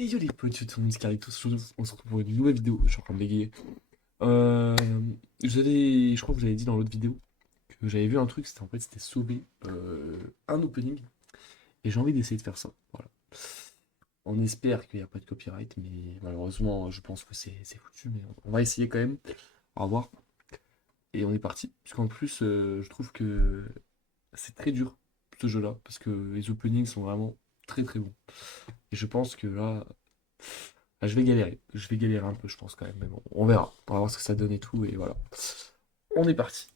Et yo les potes, je suis Carlitos, aujourd'hui on se retrouve pour une nouvelle vidéo, je suis en train de bégayer. Euh, je crois que vous avez dit dans l'autre vidéo que j'avais vu un truc, c'était sauver un opening, et j'ai envie d'essayer de faire ça, voilà. On espère qu'il n'y a pas de copyright, mais malheureusement je pense que c'est foutu, mais on va essayer quand même, on va voir. Et on est parti, puisqu'en plus je trouve que c'est très dur ce jeu-là, parce que les openings sont vraiment très très bons. Et je pense que là, ah, je vais galérer. Je vais galérer un peu, je pense quand même. Mais bon, on verra. On va voir ce que ça donne et tout. Et voilà. On est parti.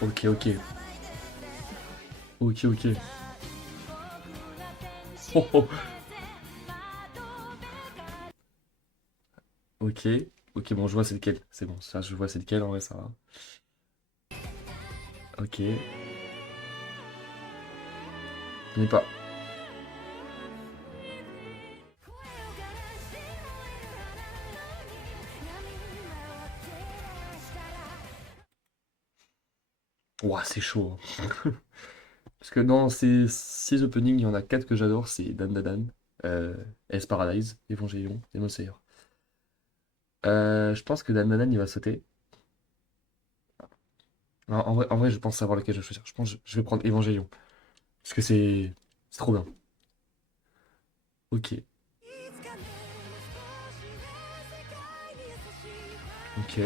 Ok, ok. Ok, ok. Oh, oh. Ok. Ok, bon, je vois c'est lequel. C'est bon, ça, je vois c'est lequel. En vrai, ça va. Ok. Je n'ai pas. Ouah, c'est chaud, hein. Parce que dans ces 6 openings, il y en a 4 que j'adore. C'est Dan Dan Dan, S Paradise, Evangelion, Demon Slayer. Je pense que Dan Dan Dan, il va sauter. En vrai, je pense savoir lequel je vais choisir. Je pense que je vais prendre Evangelion. Parce que c'est trop bien. Ok, ok.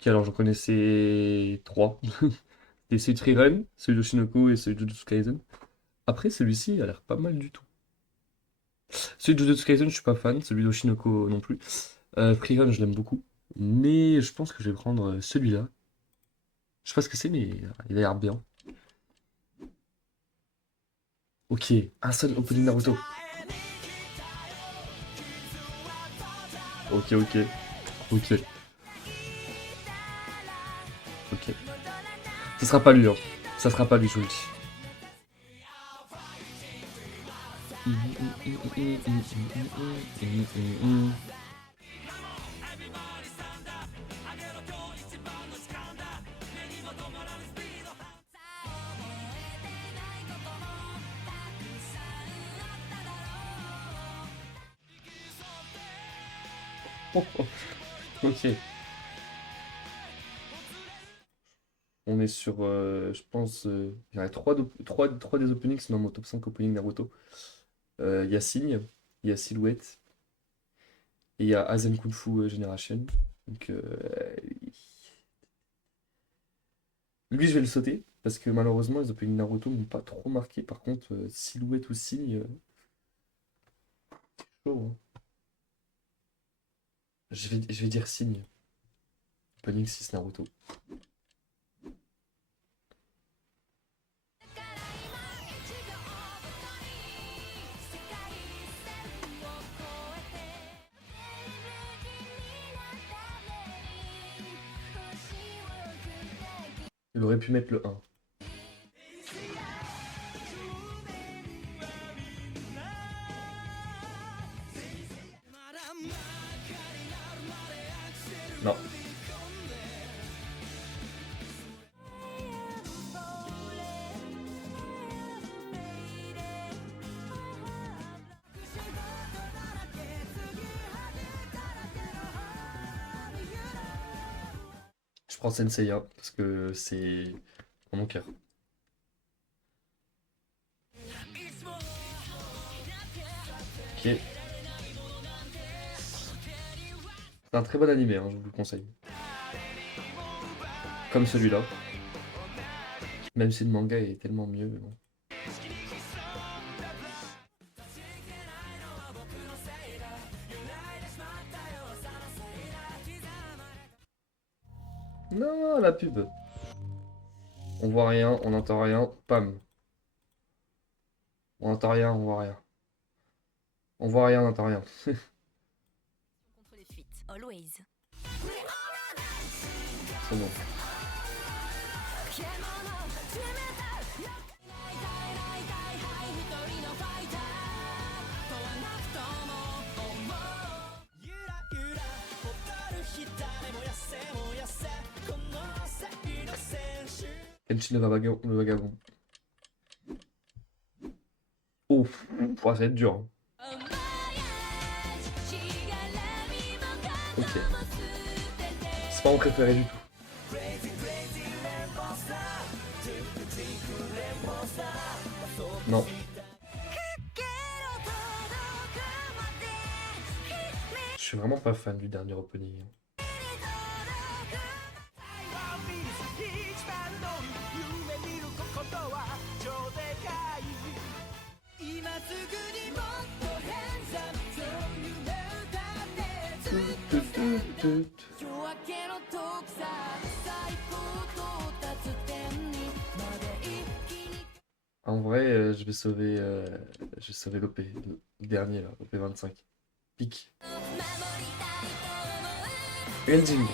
Ok, alors j'en connaissais 3. Et celui de Freerun, celui de Shinoko et celui de Jujutsu Kaisen. Après, celui-ci, il a l'air pas mal du tout. Celui de Jujutsu Kaisen, je suis pas fan. Celui de Shinoko non plus. Freerun, je l'aime beaucoup. Mais je pense que je vais prendre celui-là. Je sais pas ce que c'est, mais il a l'air bien. Ok, un seul opening Naruto. Ok, ok, ok, ok. Ça sera pas lui, hein. Ça sera pas lui, je vous le dis. Ok. On est sur, je pense, il y en a 3 des openings, c'est dans mon top 5 opening Naruto. Il y a Signe, il y a Silhouette, et il y a Azen Kung Fu Generation. Donc, lui, je vais le sauter, parce que malheureusement, les openings Naruto m'ont pas trop marqué. Par contre, Silhouette ou Signe, chaud, hein. Je vais dire Signe, opening 6 Naruto. Il aurait pu mettre le 1. Non. Je prends Senseiya, parce que c'est dans mon cœur. Ok. C'est un très bon animé, hein, je vous le conseille. Comme celui-là. Même si le manga est tellement mieux, mais bon. Non, la pub. On voit rien, on n'entend rien. Pam. On n'entend rien, on voit rien. On voit rien, on n'entend rien. Contre les fuites, always. C'est bon. Kenshin le vagabond. Ouf, ça va être dur. Hein. Ok. C'est pas mon préféré du tout. Non. Je suis vraiment pas fan du dernier opening. En vrai, je vais sauver l'OP, le dernier là, OP 25. Pique. Ending.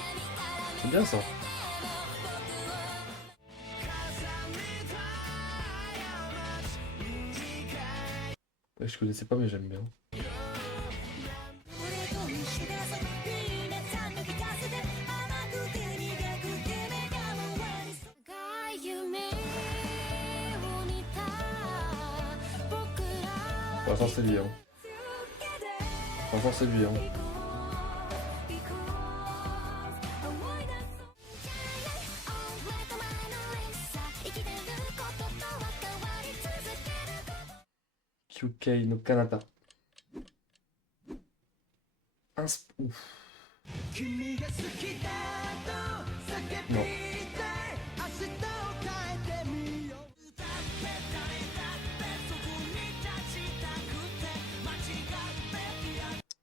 C'est bien ça. Ouais, je connaissais pas mais j'aime bien. Franchement c'est lui hein. Franchement c'est lui hein. QK no Kanata. Ouf. Non.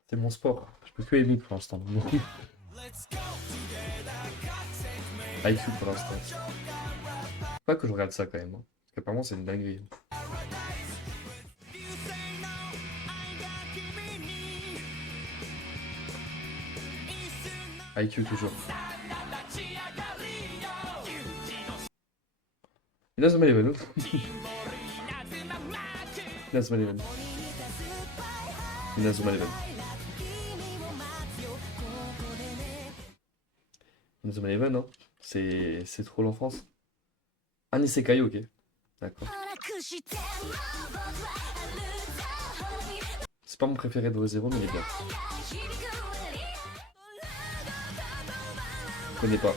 C'est mon sport. Je peux que aimer pour l'instant. IQ pour l'instant. Pas que je regarde ça quand même. Hein. Parce qu'apparemment c'est une dinguerie. IQ toujours. Inazuma Eleven. Inazuma Eleven. Inazuma Eleven. Inazuma Eleven, hein. C'est trop l'enfance. Un isekai, ok. D'accord. C'est pas mon préféré de Re:Zero, mais il est bien. Je connais pas.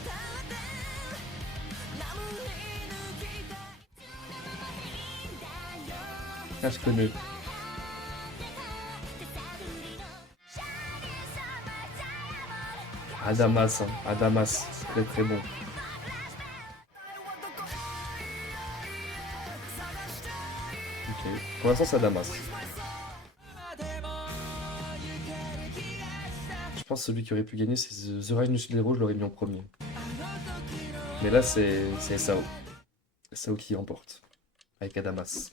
Ah, je connais. Adamas, hein. Adamas, c'est très très bon. Ok. Pour l'instant, c'est Adamas. Je pense que celui qui aurait pu gagner, c'est The Rise of Hero, je l'aurais mis en premier. Mais là, c'est SAO. SAO qui remporte. Avec Adamas.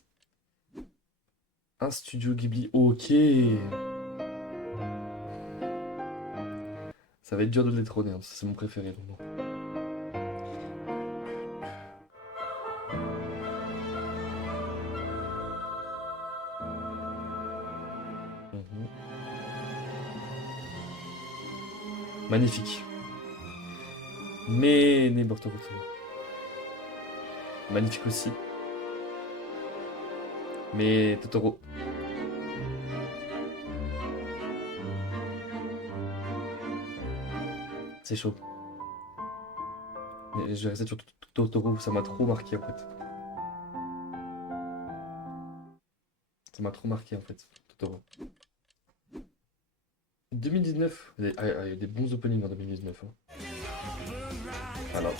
Un studio Ghibli. Ok. Ça va être dur de le détrôner. Hein. C'est mon préféré. Donc. Magnifique. Mais n'importe quoi. Magnifique aussi. Mais Totoro. C'est chaud. Mais je vais rester sur Totoro, ça m'a trop marqué en fait. Ça m'a trop marqué en fait, Totoro. 2019, il y a des bons openings en 2019. Hein. Alors.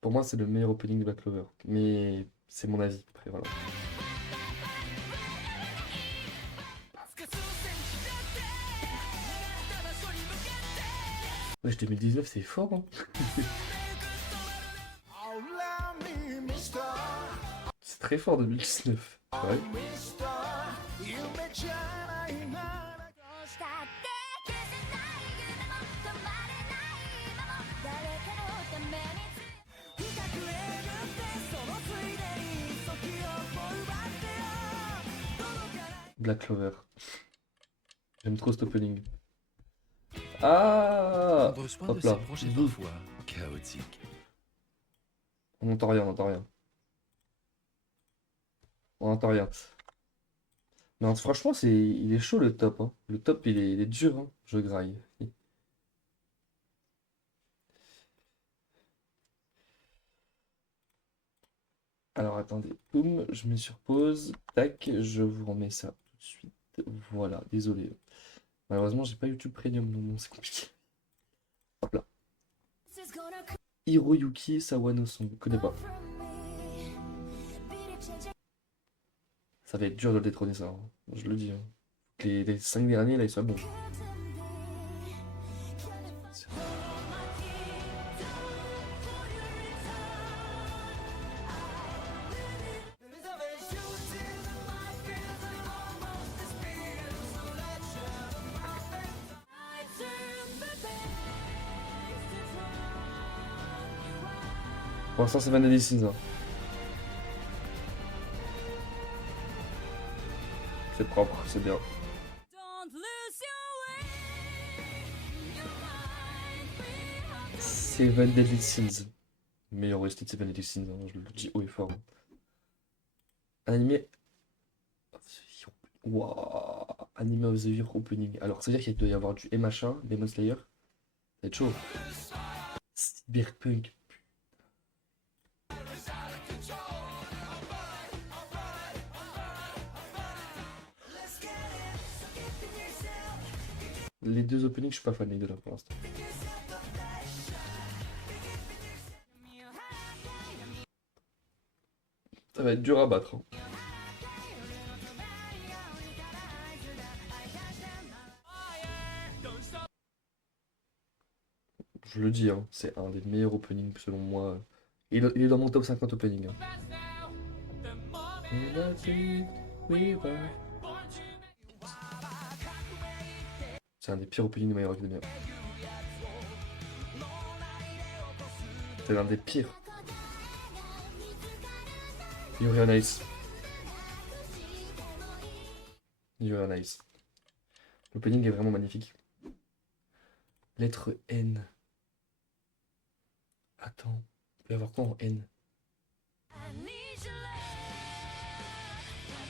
Pour moi, c'est le meilleur opening de Black Clover. Mais c'est mon avis. Après, voilà. Wesh, 2019, c'est fort, hein. C'est très fort 2019. Ouais. Black Clover. J'aime trop cet opening. Ah! Prendre soin de Hop ses là. proches est Boum. parfois chaotique. On n'entend rien, on n'entend rien. On n'entend rien. Non, franchement, il est chaud le top, hein. Le top, il est dur, hein. Je graille. Alors attendez, boum, je mets sur pause. Tac, je vous remets ça tout de suite. Voilà, désolé. Malheureusement, j'ai pas YouTube Premium, donc bon, c'est compliqué. Hop là. Hiroyuki Sawano-son, je connais pas. Ça va être dur de le détrôner, ça, hein. Je le dis, hein. Les 5 derniers, là, ils soient bons. Pour l'instant, c'est Vanilla Sins, hein. C'est propre, c'est bien. C'est Vanilla Sins. Meilleur OST de Vanilla Sins, hein, je le dis haut et fort. Animé. Waouh! Anime of the Year Opening. Alors, ça veut dire qu'il doit y avoir du M-Machin, Demon Slayer. Ça va être chaud. Cyberpunk. Les deux openings, je suis pas fan les deux là pour l'instant. Ça va être dur à battre, hein. Je le dis, hein, c'est un des meilleurs openings selon moi. Il est dans mon top 50 opening, hein. C'est un des pires openings de My Hero Academia. C'est l'un des pires. Yuri on Ice. Yuri on Ice. L'opening est vraiment magnifique. Lettre N. Attends, il peut y avoir quoi en N?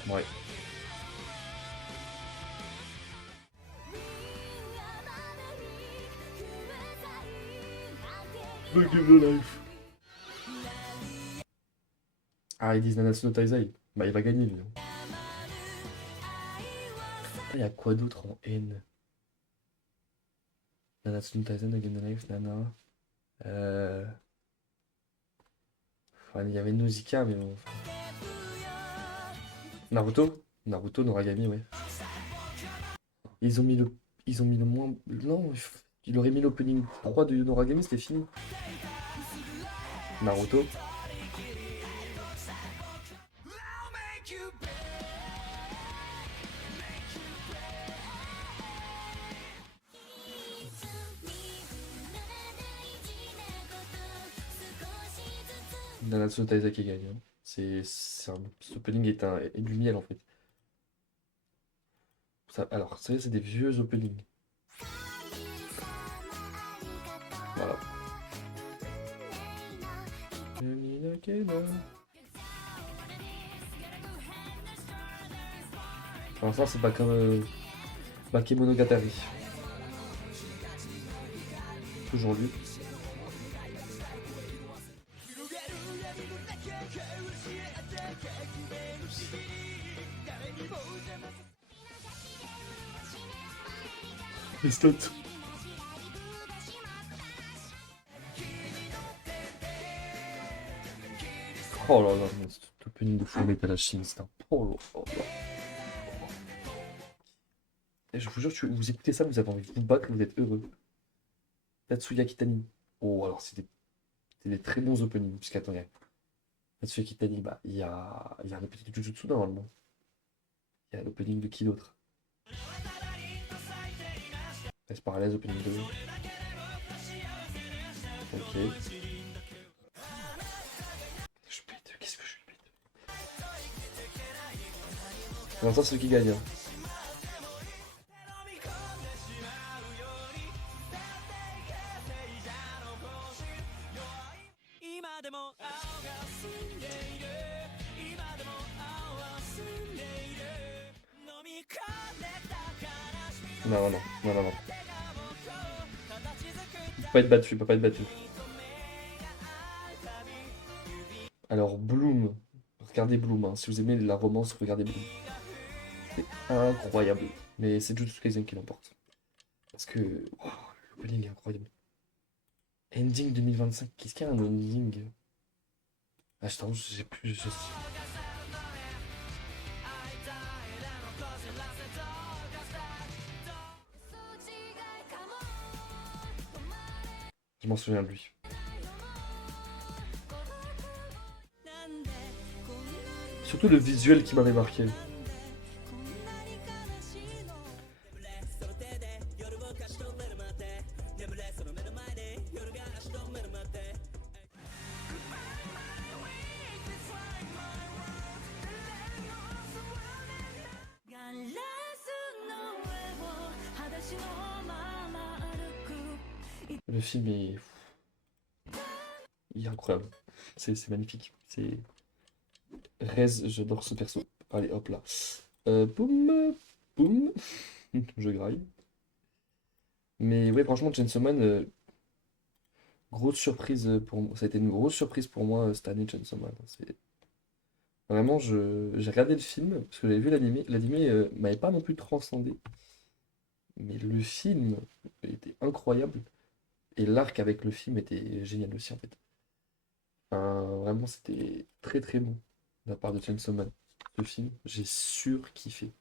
Ouais. The Give the Life. Ah, ils disent Nanatsu no Taizai. Bah, il va gagner, lui, hein. Il y a quoi d'autre en N? Nanatsu no Taizai, The Give the Life, Nana. Enfin, il y avait Nausicaa, mais bon. Naruto? Naruto, Noragami, ouais. Ils ont mis le. Ils ont mis le moins. Non, il aurait mis l'opening 3 de Noragami, c'était fini. Naruto. Nanatsu no Taizai qui gagne, hein. Cet opening est du miel en fait. Ça, alors, ça c'est des vieux openings. Voilà. Pour l'instant, c'est pas comme Bakemonogatari. Toujours lui. Les stats. Oh là là, mais cet opening de Full Metal Alchemist, c'est un... Oh là là. Et je vous jure, vous écoutez ça, vous avez envie de vous battre, vous êtes heureux. Tatsuya Kitani. Oh, alors c'est des très bons openings. Puisqu'attends, il y a Tatsuya Kitani, bah, il y a un opening de Jujutsu normalement. Il y a l'opening de qui d'autre? Reste parallèle, opening 2. Ok. Je pète, qu'est-ce que je pète? Non, ça, c'est ce qui gagne, hein. Non, non, non, non, non. Il peut pas être battu, il peut pas être battu. Alors, Bloom. Regardez Bloom, hein. Si vous aimez la romance, regardez Bloom. C'est incroyable. Mais c'est Jujutsu Kaisen qui l'emporte. Parce que, wow, l'opening est incroyable. Ending 2025. Qu'est-ce qu'il y a un ending? Ah, je t'avoue, j'ai plus. Je m'en souviens de lui. Surtout le visuel qui m'avait marqué. Le film est, il est incroyable. C'est magnifique. C'est Rez, j'adore ce perso. Allez, hop là. Boum, boum. Je graille. Mais ouais, franchement, Chainsaw Man, grosse surprise pour moi. Ça a été une grosse surprise pour moi cette année, Chainsaw Man. C'est vraiment, j'ai regardé le film parce que j'avais vu l'animé. L'animé m'avait pas non plus transcendé, mais le film était incroyable et l'arc avec le film était génial aussi en fait. Vraiment, c'était très très bon de la part de Chainsaw Man. Ce film, j'ai surkiffé.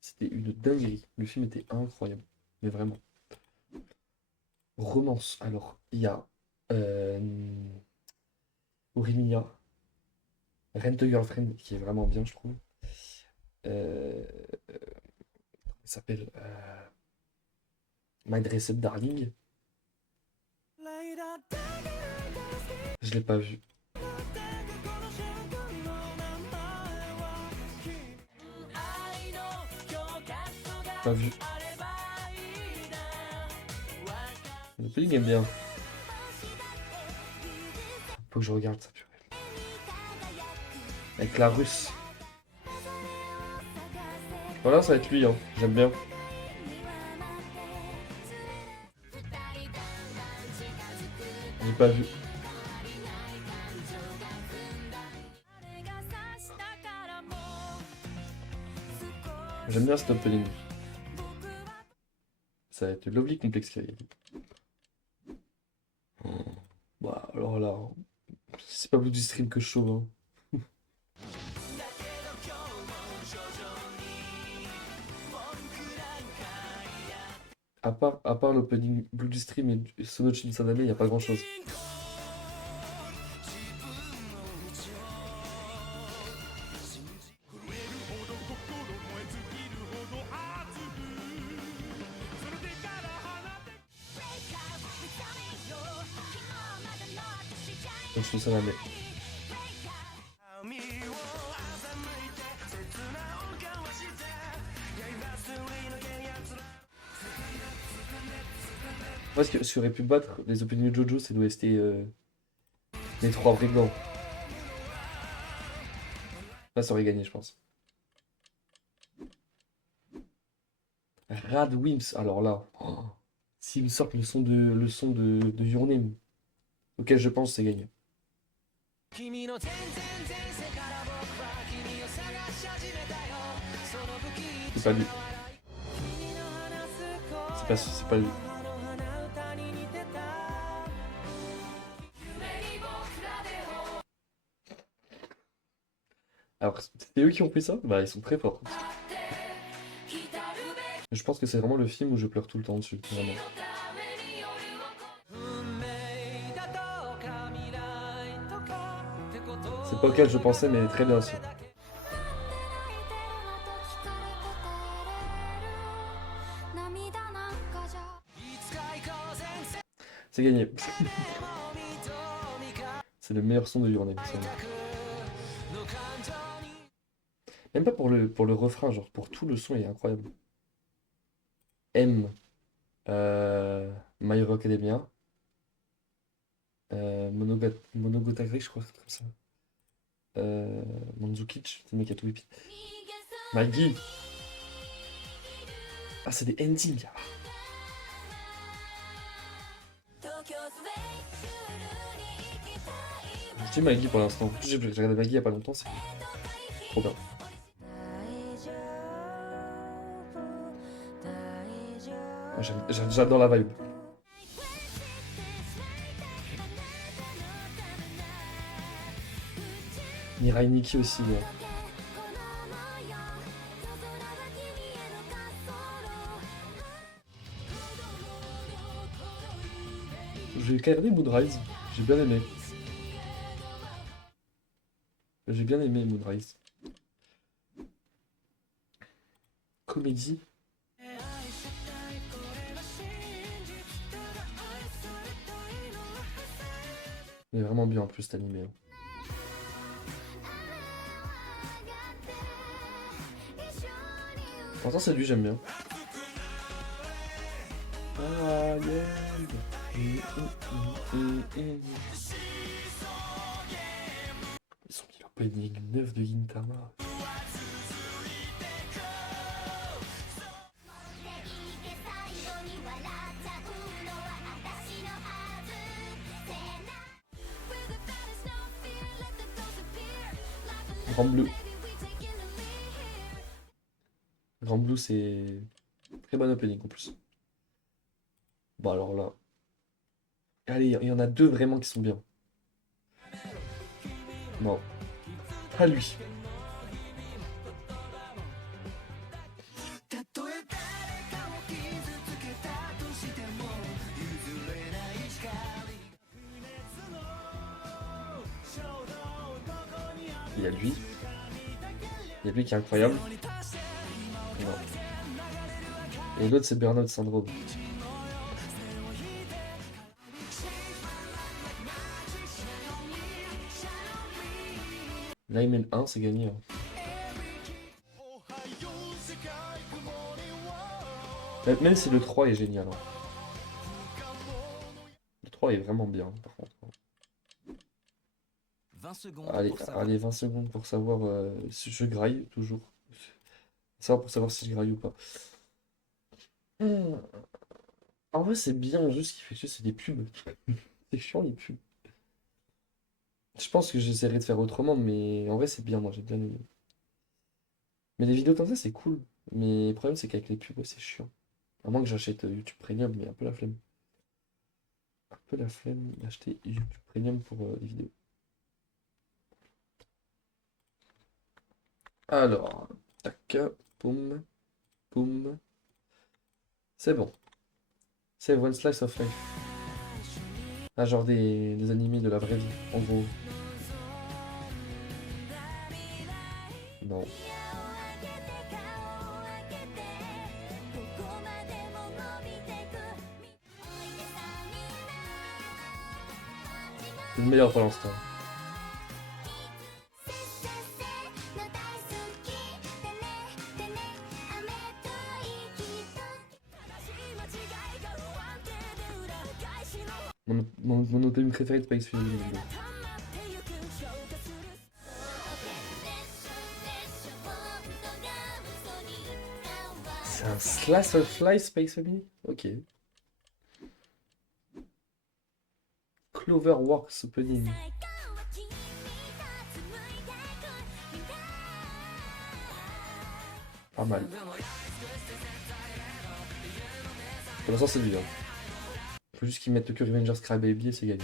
C'était une dinguerie. Le film était incroyable, mais vraiment. Romance. Alors, il y a euh, Orimiya, Rent a Girlfriend, qui est vraiment bien, je trouve. Elle s'appelle My Dressed Darling. Je l'ai pas vu. Pas vu. Le film aime bien. Faut que je regarde ça, purée. Avec la russe. Voilà, ça va être lui, hein. J'aime bien. J'ai pas vu. J'aime bien cet opening. Ça va être Lovely Complex qui a gagné. Oh. Bah, alors là, hein. C'est pas du stream que je sauve, hein. À part l'opening Blue du Stream et Sonochin Saname, il n'y a pas grand chose. Sonochin Saname. Moi, ce qui aurait pu battre les openings de JoJo, c'est l'OST Les Trois Brigands. Là, ça aurait gagné, je pense. Radwimps, alors là, oh, s'il me sort le son de Your Name, auquel je pense c'est gagné. C'est pas lui. C'est pas lui. Alors, c'est eux qui ont fait ça? Bah, ils sont très forts. Je pense que c'est vraiment le film où je pleure tout le temps dessus, vraiment. C'est pas auquel je pensais, mais elle est très bien aussi. C'est gagné. C'est le meilleur son de Your Name, ça. Même pas pour le refrain, genre pour tout le son, il est incroyable. M, My Hero Academia, Monogatari, je crois, c'est comme ça. Manzukic, c'est le mec qui a tout whippé. Maggie! Ah, c'est des endings! Ah. Je dis Maggie pour l'instant. J'ai regardé Maggie il y a pas longtemps, c'est trop bien. Moi, j'adore la vibe. Mirai Nikki aussi. Ouais. J'ai regardé Moonrise. J'ai bien aimé. J'ai bien aimé Moonrise. Comédie. Il est vraiment bien en plus cet animé. Hein. Pourtant c'est lui j'aime bien. Ah, yeah. Ils ont mis l'opening 9 de Gintama. Grand Blue. Grand Blue c'est très bon opening en plus. Bon alors là. Allez, il y en a deux vraiment qui sont bien. Non. Pas lui. Il y a lui. Il y a lui qui est incroyable. Non. Et l'autre c'est Burnout Syndrome. Là il mène 1, c'est gagné. Hein. Même si le 3 est génial. Hein. Le 3 est vraiment bien par contre. 20 secondes Allez, pour savoir. allez, 20 secondes pour savoir si je graille toujours. Ça pour savoir si je graille ou pas. En vrai c'est bien, juste ce qui fait que c'est des pubs. C'est chiant les pubs. Je pense que j'essaierai de faire autrement, mais en vrai c'est bien, moi j'ai bien aimé. Mais les vidéos comme ça c'est cool. Mais le problème c'est qu'avec les pubs ouais, c'est chiant. À moins que j'achète YouTube Premium, mais un peu la flemme. Un peu la flemme d'acheter YouTube Premium pour les vidéos. Alors, tac, poum, poum. C'est bon. C'est One Slice of Life. Ah, genre des animés de la vraie vie, en gros. Non. C'est le meilleur pour l'instant. Mon opening préféré de Space Family. C'est un Slice of Life Space Family? Ok. Cloverworks opening. Pas mal. Pour l'instant, c'est lui. Hein. Faut juste qu'ils mettent le Curry Revengers Crybaby et c'est gagné.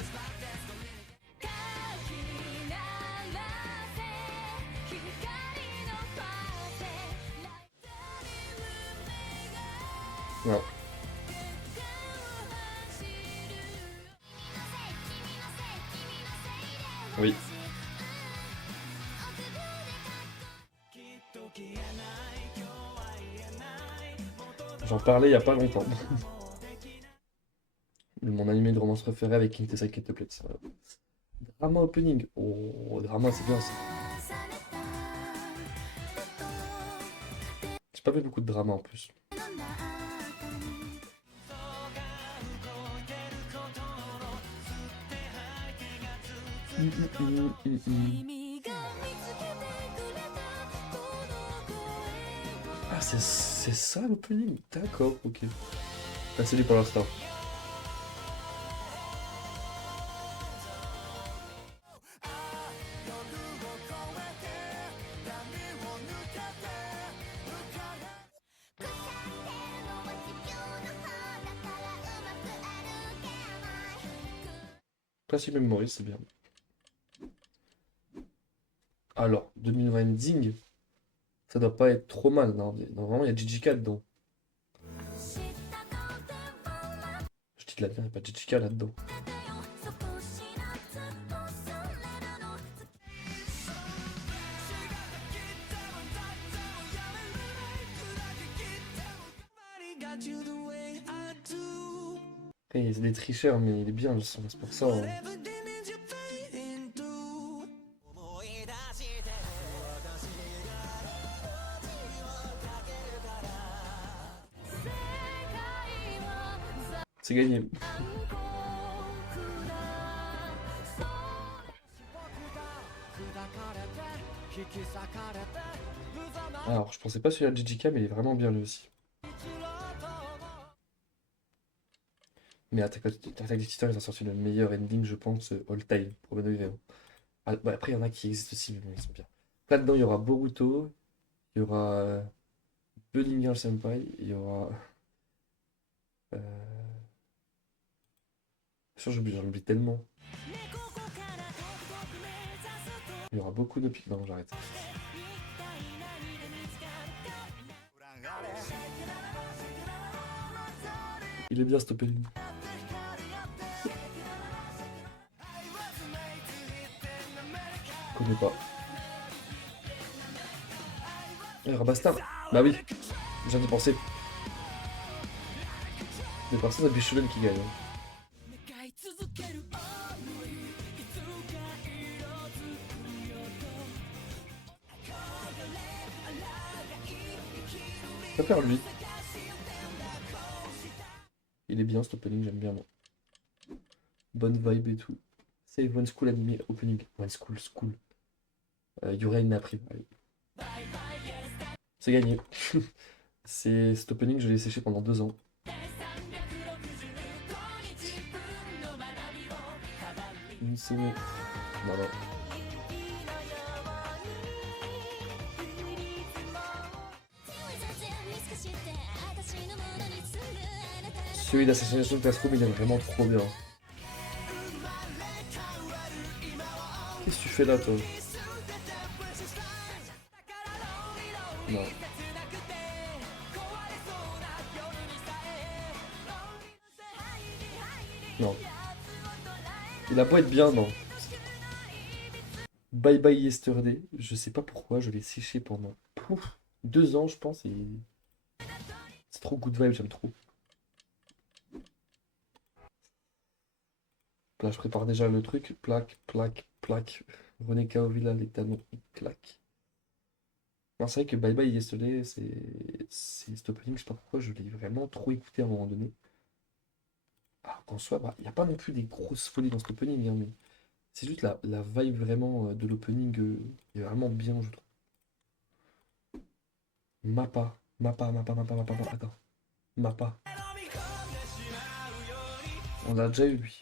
Non. Oui. J'en parlais il y a pas longtemps. Mon animé de romance préféré avec King Tessai Ketoplet. Drama opening. Oh, drama, c'est bien ça. J'ai pas fait beaucoup de drama en plus. Ah, c'est ça l'opening? D'accord, ok. Bah, c'est lui pour l'instant. Classic Memories, c'est bien. Alors, 2020 Ding, ça doit pas être trop mal. Non, normalement, il y a JJK dedans. Je dis de la merde, il n'y a pas de JJK là-dedans. Après, c'est des tricheurs, mais il est bien le son, c'est pour ça. Hein. C'est gagné. Alors, je pensais pas celui-là de JJK, mais il est vraiment bien lui aussi. Mais Attack des Titans, ils ont sorti le meilleur ending, je pense, all time, pour degré. Ah, bah, après, il y en a qui existent aussi, mais bon, ils sont bien. Là-dedans, il y aura Boruto, il y aura Building Girl Senpai, il y aura. Euh... Je j'en oublie tellement. Il y aura beaucoup de pics. Non, j'arrête. Il est bien stoppé. Je connais pas. Rabastar. Bah oui, je viens de penser. Mais par ça, c'est Bicholen qui gagne. Hein. Pas faire lui. Il est bien cet opening, j'aime bien moi. Bonne vibe et tout. C'est One School animé opening. One School, School. Yurein April. C'est gagné. C'est cet opening, je l'ai séché pendant 2 ans. C'est... Non, non. Celui d'Assassination Classroom, il est vraiment trop bien. Qu'est-ce que tu fais là, toi? Non. Non. Il a pas être bien, non. Bye Bye Yesterday, je sais pas pourquoi, je l'ai séché pendant 2 ans, je pense, et c'est trop good vibe, j'aime trop. Là, je prépare déjà le truc, plaque, plaque, plaque. René Kaovila, les talons, claque. Non, c'est vrai que Bye Bye Yesterday, c'est cet opening, je sais pas pourquoi, je l'ai vraiment trop écouté à un moment donné. Alors qu'en soi, il n'y a pas non plus des grosses folies dans cet opening, hein, mais c'est juste la vibe vraiment de l'opening est vraiment bien, je trouve. Mappa, Mappa, Mappa, Mappa, Mappa, Mappa, attends. Mappa. On l'a déjà eu, lui.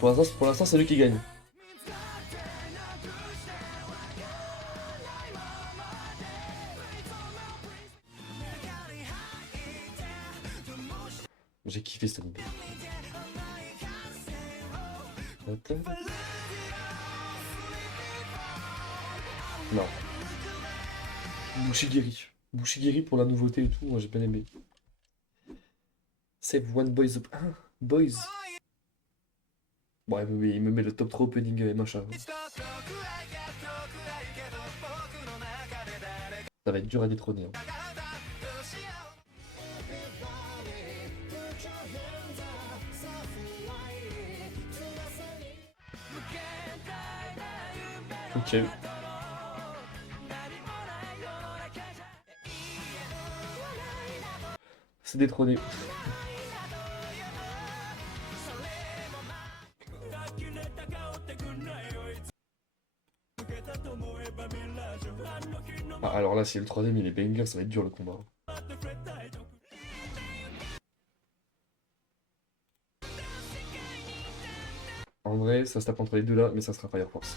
Pour l'instant, c'est lui qui gagne. J'ai kiffé cette vidéo. Non. Bushigiri. Bushigiri pour la nouveauté et tout, moi j'ai bien aimé. Save One Boys. Ah, Boys. Bon, il me met le top 3 opening machin. Ça va être dur à détrôner, hein. Ok. C'est détrôné. Ah, alors là, si le troisième il est banger, ça va être dur le combat. En vrai, ça se tape entre les deux là, mais ça sera Fire Force.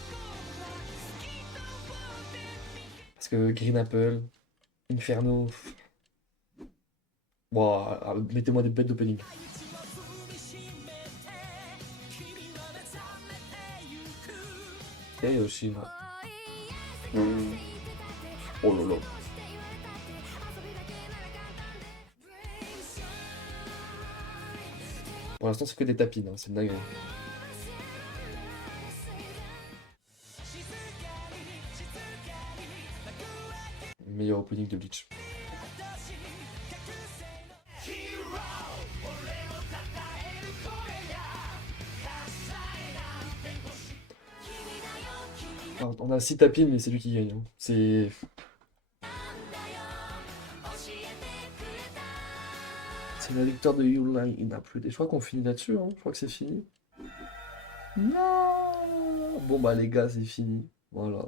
Parce que Green Apple, Inferno. Bon, mettez-moi des bêtes d'opening. Et aussi, non. Oh là là. Pour l'instant, c'est que des tapines, hein, c'est une dinguerie. Meilleur opening de Bleach. Alors, on a 6 tapines, mais c'est lui qui gagne, hein. C'est la victoire de Yuline. Il n'a plus des. Je crois qu'on finit là-dessus, hein. Je crois que c'est fini. Non! Bon, bah, les gars, c'est fini. Voilà.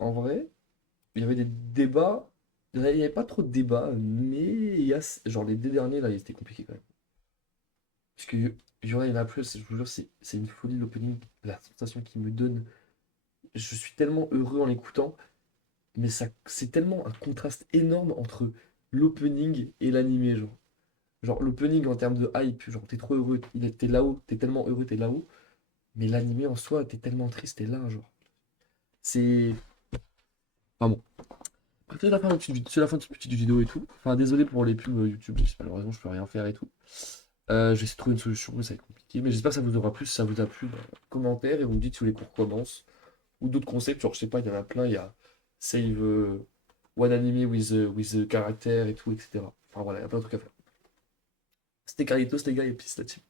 En vrai, il y avait des débats. Il n'y avait pas trop de débats, mais il y a. Genre, les deux derniers, là, c'était compliqué quand même. Parce que Yuline, il n'a plus, je vous jure, c'est une folie l'opening. La sensation qu'il me donne. Je suis tellement heureux en l'écoutant. Mais ça, c'est tellement un contraste énorme entre l'opening et l'animé, genre. Genre, l'opening en termes de hype, genre, t'es trop heureux, t'es là-haut, t'es tellement heureux, t'es là-haut. Mais l'animé en soi, t'es tellement triste, t'es là, genre. C'est. Enfin bon. Après, c'est la fin de cette petite vidéo et tout. Enfin, désolé pour les pubs YouTube, malheureusement, je peux rien faire et tout. Je vais essayer de trouver une solution, mais ça va être compliqué. Mais j'espère que ça vous aura plu. Si ça vous a plu, bah, commentaire et vous me dites si vous voulez qu'on recommence. Ou d'autres concepts, genre, je sais pas, il y en a plein. Il y a Save One Anime with character et tout, etc. Enfin voilà, il y a plein de trucs à faire. C'était Carlitos, les gars, et puis c'était